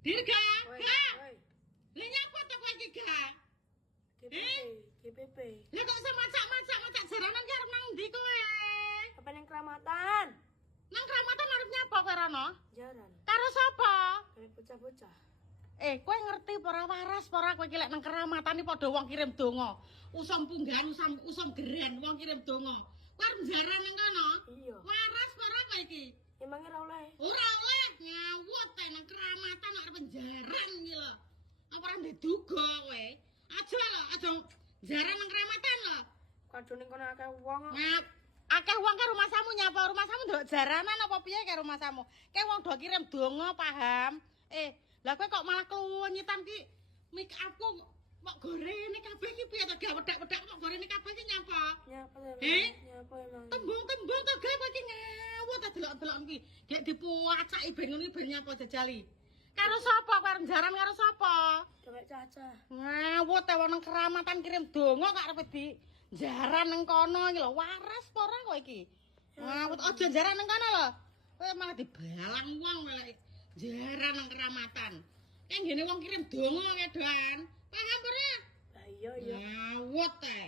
Dirga, ga. Lah nyapa to kowe iki, ga? GPP. Lah kok macak jaranan ki arep nang ndi kowe? Apa ning keramatan? Nang kramatan arep nyapa kowe rono? Jaran. Karo sapa? Kare bocah-bocah. Kowe ngerti ora waras ora kowe iki lek nang keramatan iki padha wong kirim donga. Usum punggahan, usum geren wong kirim donga. Kowe arep jaran nang kono? Iya. Waras ora kowe iki? Emangnya ora oleh? Ora oleh ngawut nang keramatan arep jaran iki lho. Apa ora nduga kowe? Aja lho, aja jaran nang keramatan lho. Kadone kono akeh wong. Akeh wong ke rumah samu nyapa rumah samu nduk jaranan apa piye ke rumah samu? Ke wong do kirim donga paham? Lah kowe kok malah kluwenyitan ki make upku kok gorene kabeh iki piye to gak wedak-wedak kok gorene kabeh iki nyapa? Nyapa Nyapa emang. Tembung-tembung to gawe iki ngawut ta delok-delok iki. Gek dipuacaki ben ngono ben nyapa jajali. Karo sapa kowe arep jaran karo sapa? Dewek Caca. Ngawut ta wong keramatan kirim donga kok arep di jaran nang kono iki lho, waras apa ora kowe iki? Ngawut aja jaran nang kono lho. Kowe malah dibalang wong lek jaran nang keramatan. Kan ngene wong kirim donga kedoan. Paham ora? Lah iya. Ngawut ta.